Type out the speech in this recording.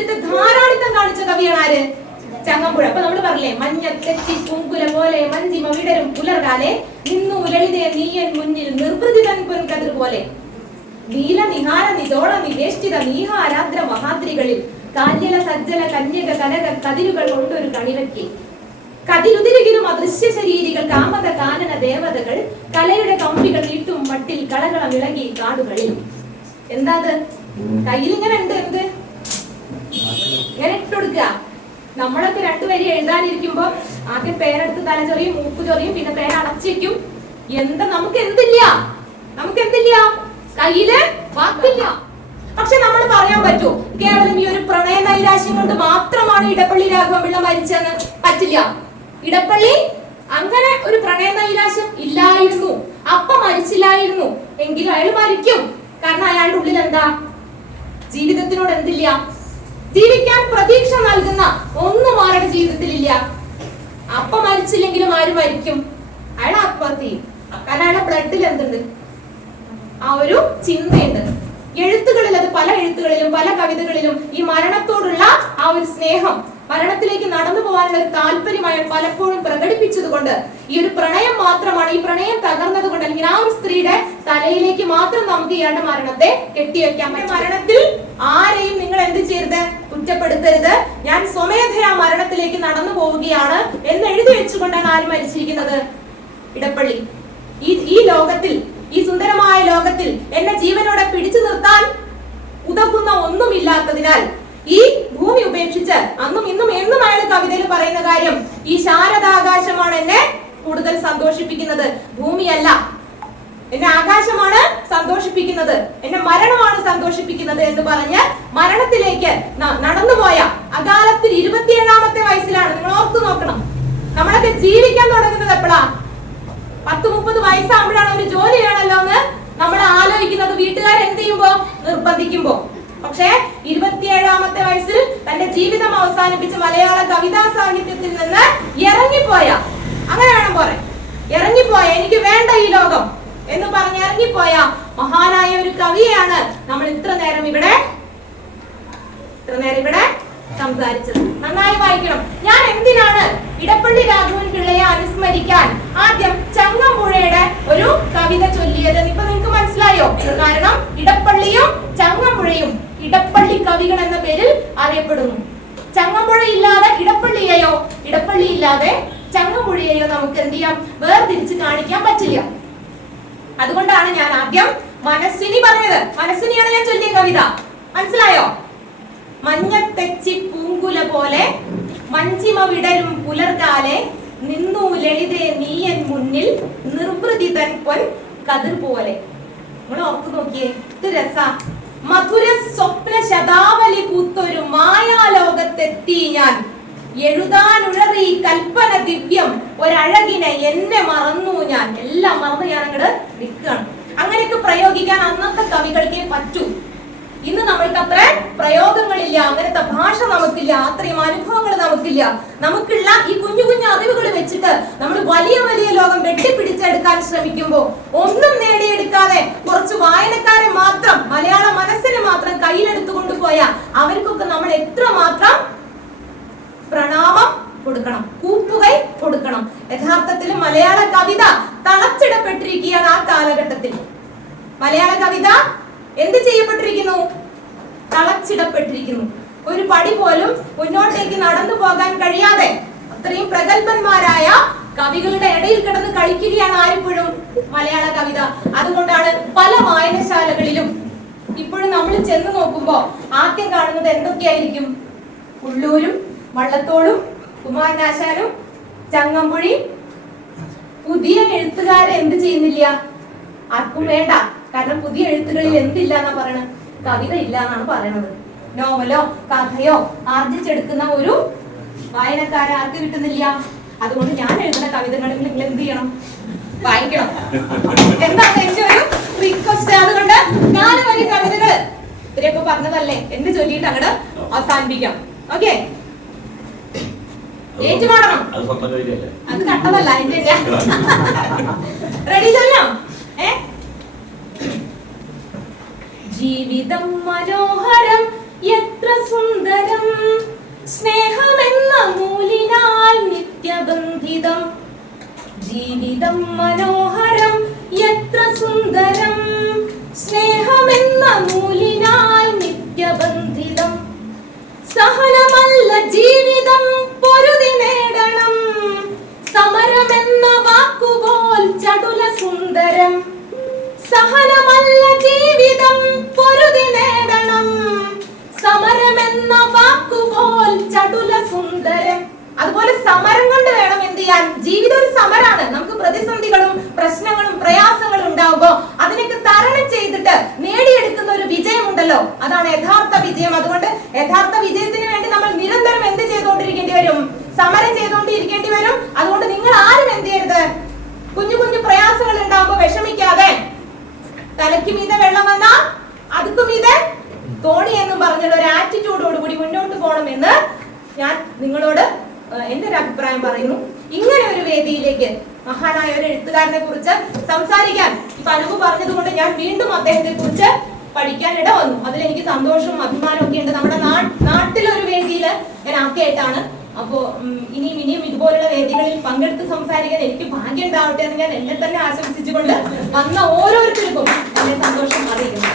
വരച്ചിട്ട് ധാരാളിത്തം കാണിച്ച കവിയാണ് ആര്? ചങ്ങമ്പുഴ. അപ്പൊ നമ്മള് പറഞ്ഞില്ലേ, മഞ്ഞത്തെച്ചി പൂങ്കുല പോലെ മഞ്ചിമ വിടരും പുലർകാലെ നിന്നു ലളിതേ നീയൻ മുന്നിൽ നിർവൃതി തൻ പൊൻകതിർ പോലെ നീല നിഹാര നിതോള നിവേഷ്ടിത നീഹാരാദ്ര മഹാദ്രികളിൽ കാല്യല സജ്ജല കന്യക കനക കതിരുകൾ കൊണ്ടൊരു കണിവയ്ക്ക് കതിരുതിരികിലും അദൃശ്യ ശരീരികൾ കാമത കാനന ദേവതകൾ കലയുടെ കമ്പികൾ നീട്ടും മട്ടിൽ കളകളം ഇളകി കാടുകളിൽ. എന്താ അത്? കയ്യിൽ ഇങ്ങനെ ഉണ്ട്. എന്ത് ഇങ്ങനെ ഇട്ടുകൊടുക്കുക. നമ്മളൊക്കെ രണ്ടുപേരും എഴുതാനിരിക്കുമ്പോ ആദ്യം പേരെടുത്ത് തലചൊറിയും മൂക്ക് ചൊറിയും, പിന്നെ പേര് അടച്ചേക്കും. എന്താ നമുക്ക് എന്തില്ല കയ്യില് വാക്കില്ല. പക്ഷെ നമ്മൾ പറയാൻ പറ്റൂ കേവലം ഈ ഒരു പ്രണയ നൈരാശ്യം കൊണ്ട് മാത്രമാണ് ഇടപ്പള്ളി രാഘവപിള്ള മരിച്ചെന്ന്? പറ്റില്ല. ഇടപ്പള്ളി അങ്ങനെ ഒരു പ്രണയ നൈരാശ്യം ഇല്ലായിരുന്നു, അപ്പ മരിച്ചില്ലായിരുന്നു എങ്കിലും അയാൾ മരിക്കും. കാരണം അയാളുടെ ഉള്ളിൽ എന്താ? ജീവിതത്തിനോട് എന്തില്ല? ജീവിക്കാൻ പ്രതീക്ഷ നൽകുന്ന ഒന്നും ആരുടെ ജീവിതത്തിലില്ല. അപ്പ മരിച്ചില്ലെങ്കിലും ആര് മരിക്കും? അയാൾ ആത്മഹത്യ ചെയ്യും. കാരണം അയാളുടെ ബ്ലഡിൽ എന്തുണ്ട്? ആ ഒരു ചിന്തയുണ്ട്. എഴുത്തുകളിൽ, അത് പല എഴുത്തുകളിലും പല കവിതകളിലും ഈ മരണത്തോടുള്ള ആ ഒരു സ്നേഹം, മരണത്തിലേക്ക് നടന്നു പോകാനുള്ള ഒരു താല്പര്യം അയാൾ പലപ്പോഴും പ്രകടിപ്പിച്ചത് കൊണ്ട് ഈ ഒരു പ്രണയം മാത്രമാണ്, ഈ പ്രണയം തകർന്നത് കൊണ്ട്, അല്ലെങ്കിൽ ആ ഒരു സ്ത്രീയുടെ തലയിലേക്ക് മാത്രം നമുക്ക് ഇയാളുടെ മരണത്തെ കെട്ടിവെക്കാം. മരണത്തിൽ ആരെയും നിങ്ങൾ എന്ത് ചെയ്യരുത്? കുറ്റപ്പെടുത്തരുത്. ഞാൻ സ്വമേധയാ മരണത്തിലേക്ക് നടന്നു പോവുകയാണ് എന്ന് എഴുതി വെച്ചുകൊണ്ടാണ് ആര് മരിച്ചിരിക്കുന്നത്? ഇടപ്പള്ളി. ഈ ലോകത്തിൽ, ഈ സുന്ദരമായ ലോകത്തിൽ എന്നെ ജീവനോടെ പിടിച്ചു നിർത്താൻ ഉതകുന്ന ഒന്നുമില്ലാത്തതിനാൽ ഈ ഭൂമി ഉപേക്ഷിച്ച് അന്നും ഇന്നും എന്നും അയാൾ കവിതയിൽ പറയുന്ന കാര്യം, ഈ ശാരദാകാശമാണ് എന്നെ കൂടുതൽ സന്തോഷിപ്പിക്കുന്നത്, ഭൂമിയല്ല. എന്നെ ആകാശമാണ് സന്തോഷിപ്പിക്കുന്നത്, എന്നെ മരണമാണ് സന്തോഷിപ്പിക്കുന്നത് എന്ന് പറഞ്ഞ് മരണത്തിലേക്ക് നടന്നുപോയ അകാലത്തിൽ 27ാമത്തെ വയസ്സിലാണ്. നിങ്ങൾ ഓർത്തു നോക്കണം, നമ്മളൊക്കെ ജീവിക്കാൻ തുടങ്ങുന്നത് എപ്പോഴാ? 10-30 വയസ്സാകുമ്പോഴാണ് ഒരു ജോലി വേണമല്ലോ എന്ന് നമ്മൾ ആലോചിക്കുന്നത്, വീട്ടുകാർ എന്ത് ചെയ്യുമ്പോ? നിർബന്ധിക്കുമ്പോ. പക്ഷേ 27ാമത്തെ വയസ്സിൽ തന്റെ ജീവിതം അവസാനിപ്പിച്ച് മലയാള കവിതാ സാഹിത്യത്തിൽ നിന്ന് ഇറങ്ങിപ്പോയ, അങ്ങനെ വേണം പറയാൻ, ഇറങ്ങിപ്പോയ, എനിക്ക് വേണ്ട ഈ ലോകം എന്ന് പറഞ്ഞ് ഇറങ്ങിപ്പോയ മഹാനായ ഒരു കവിയാണ് നമ്മൾ ഇത്ര നേരം ഇവിടെ സംസാരിച്ചത്. നന്നായി വായിക്കണം. ഞാൻ എന്തിനാണ് ഇടപ്പള്ളി രാഘവൻ പിള്ളയെ അനുസ്മരിക്കാൻ ആദ്യം ചങ്ങമ്പുഴയുടെ ഒരു കവിത ചൊല്ലിയത്? ഇപ്പൊ നിങ്ങൾക്ക് മനസ്സിലായോ? കാരണം ഇടപ്പള്ളിയും ചങ്ങമ്പുഴയും ഇടപ്പള്ളി കവികൾ എന്ന പേരിൽ അറിയപ്പെടുന്നു. ചങ്ങമ്പുഴ ഇല്ലാതെ ഇടപ്പള്ളിയെയോ, ഇടപ്പള്ളി ഇല്ലാതെ ചങ്ങമ്പുഴയെയോ നമുക്ക് എന്ത് ചെയ്യാം? വേർതിരിച്ച് കാണിക്കാൻ പറ്റില്ല. അതുകൊണ്ടാണ് ഞാൻ ആദ്യം മനസ്സിനി പറഞ്ഞത്. മനസ്സിനിയാണ് ഞാൻ ചൊല്ലിയ കവിത. മനസ്സിലായോ? മഞ്ഞത്തെച്ചി പൂങ്കുല പോലെ മഞ്ചിമ വിടരും പുലർകാലെ നിന്നു ലളിതേ നീയൻ മുന്നിൽ നിർവൃതി തൻ പൊൻ കതിർ പോലെ. നിങ്ങൾ ഓർത്തു നോക്കിയേ, ഇത് രസ. മധുര സ്വപ്ന ശതാവലി പൂത്തൊരു മായാലോകത്തെത്തി ഞാൻ, എഴുതാനുഴറി കൽപ്പന ദിവ്യം ഒരഴകിനെ എന്നെ മറന്നു ഞാൻ. എല്ലാം മറന്ന് ഞാൻ അങ്ങോട്ട് നിൽക്കുകയാണ്. അങ്ങനെയൊക്കെ പ്രയോഗിക്കാൻ അന്നത്തെ കവികൾക്കേ പറ്റൂ. ഇന്ന് നമ്മൾക്ക് അത്ര പ്രയോഗങ്ങളില്ല, അങ്ങനത്തെ ഭാഷ നമുക്കില്ല, അത്രയും അനുഭവങ്ങൾ നമുക്കില്ല. നമുക്കുള്ള ഈ കുഞ്ഞു കുഞ്ഞു അറിവുകൾ വെച്ചിട്ട് നമ്മൾ വലിയ വലിയ ലോകം വെട്ടിപ്പിടിച്ചെടുക്കാൻ ശ്രമിക്കുമ്പോൾ ഒന്നും നേടിയെടുക്കാതെ കുറച്ച് വായനക്കാരെ മാത്രം, മലയാള മനസ്സിനെ മാത്രം കയ്യിലെടുത്തു കൊണ്ടുപോയ അവർക്കൊക്കെ നമ്മൾ എത്രമാത്രം പ്രണാമം കൊടുക്കണം, കൂപ്പുകൈ കൊടുക്കണം. യഥാർത്ഥത്തിൽ മലയാള കവിത തളച്ചിടപ്പെട്ടിരിക്കുകയാണ് ആ കാലഘട്ടത്തിൽ. മലയാള കവിത എന്ത് ചെയ്യപ്പെട്ടിരിക്കുന്നു? തളച്ചിടപ്പെട്ടിരിക്കുന്നു. ഒരു പടി പോലും മുന്നോട്ടേക്ക് നടന്നു പോകാൻ കഴിയാതെ അത്രയും പ്രഗത്ഭന്മാരായ കവികളുടെ ഇടയിൽ കിടന്ന് കളിക്കുകയാണ് ആരിപ്പോഴും മലയാള കവിത. അതുകൊണ്ടാണ് പല വായനശാലകളിലും ഇപ്പോഴും നമ്മൾ ചെന്ന് നോക്കുമ്പോ ആദ്യം കാണുന്നത് എന്തൊക്കെയായിരിക്കും? ഉള്ളൂരും വള്ളത്തോളും കുമാരനാശാനും ചങ്ങമ്പുഴയും. പുതിയ എഴുത്തുകാരെ എന്ത് ചെയ്യുന്നില്ല? ആർക്കും വേണ്ട. കാരണം പുതിയ എഴുത്തുകളിൽ എന്തില്ല എന്നാ പറയണത്? കവിത ഇല്ല എന്നാണ് പറയണത്. നോവലോ കഥയോ ആർജിച്ചെടുക്കുന്ന ഒരു വായനക്കാരെ ആർക്ക് കിട്ടുന്നില്ല. അതുകൊണ്ട് ഞാൻ എഴുതുന്ന കവിതകളിൽ നിങ്ങൾ എന്ത് ചെയ്യണം? വായിക്കണം. എന്താണ് എന്റെ ഒരു റിക്വസ്റ്റ്? അതുകൊണ്ട് 4 വരി കവിതകൾ ഇവരെയൊക്കെ പറഞ്ഞതല്ലേ എന്ന് ചൊല്ലിയിട്ട് അങ്ങോട്ട് അവസാനിപ്പിക്കാം. ഓക്കെ, ഏറ്റുപാടണം. അത് കട്ടതല്ല, അതിന്റെ റെഡി ചൊല്ലാം. ജീവിതം മനോഹരം എത്ര സുന്ദരം സ്നേഹമെന്ന നൂലിനാൽ നിത്യബന്ധിതം ജീവിതം മനോഹരം എത്ര സുന്ദരം സ്നേഹമെന്ന നൂലിനാൽ നിത്യബന്ധിതം സഹനമല്ല ജീവിതം പൊരുതി നേടണം സമരമെന്ന വാക്കുപോൽ ചടുല സുന്ദരം സഹനമല്ല ജീവിതം പൊരുതി നേടണം സമരമെന്ന വാക്കുപോൽ ചടുല സുന്ദരം. അതുപോലെ സമരം കൊണ്ട് വേണം എന്ത് ചെയ്യാൻ? ജീവിതം ഒരു സമരാണ്. നമുക്ക് പ്രതിസന്ധികളും പ്രശ്നങ്ങളും പ്രയാസങ്ങളും ഉണ്ടാവുമ്പോ അതിനൊക്കെ തരണം ചെയ്തിട്ട് നേടിയെടുക്കുന്ന ഒരു വിജയമുണ്ടല്ലോ, അതാണ് യഥാർത്ഥ വിജയം. അതുകൊണ്ട് യഥാർത്ഥ വിജയത്തിന് വേണ്ടി നമ്മൾ നിരന്തരം എന്ത് ചെയ്തുകൊണ്ടിരിക്കേണ്ടി വരും? സമരം ചെയ്തുകൊണ്ടിരിക്കേണ്ടി വരും. അതുകൊണ്ട് നിങ്ങൾ ആരും എന്ത് ചെയ്യരുത്, കുഞ്ഞു കുഞ്ഞു പ്രയാസങ്ങൾ ഉണ്ടാവുമ്പോ വിഷമിക്കാതെ തലയ്ക്ക് മീതെ വെള്ളം വന്നാ അതുക്കും മീതെ തോണി എന്നും പറഞ്ഞുള്ള ഒരു ആറ്റിറ്റ്യൂഡോടുകൂടി മുന്നോട്ട് പോകണമെന്ന് ഞാൻ നിങ്ങളോട് എന്റെ ഒരു അഭിപ്രായം പറയുന്നു. ഇങ്ങനെ ഒരു വേദിയിലേക്ക് മഹാനായ ഒരു എഴുത്തുകാരനെ കുറിച്ച് സംസാരിക്കാൻ ഇപ്പൊ അനുഭവ പറഞ്ഞതുകൊണ്ട് ഞാൻ വീണ്ടും അദ്ദേഹത്തെ കുറിച്ച് പഠിക്കാൻ ഇട വന്നു. അതിലെനിക്ക് സന്തോഷവും അഭിമാനവും ഒക്കെ ഉണ്ട്. നമ്മുടെ നാട്ടിലൊരു വേദിയിൽ ഞാൻ ആദ്യമായിട്ടാണ്. അപ്പോ ഇനിയും ഇതുപോലുള്ള വേദികളിൽ പങ്കെടുത്ത് സംസാരിക്കാൻ എനിക്ക് ഭാഗ്യം ഉണ്ടാവട്ടെ എന്ന് ഞാൻ എന്നെ തന്നെ ആശംസിച്ചുകൊണ്ട് വന്ന ഓരോരുത്തർക്കും എന്നെ സന്തോഷം അറിയിക്കുന്നു.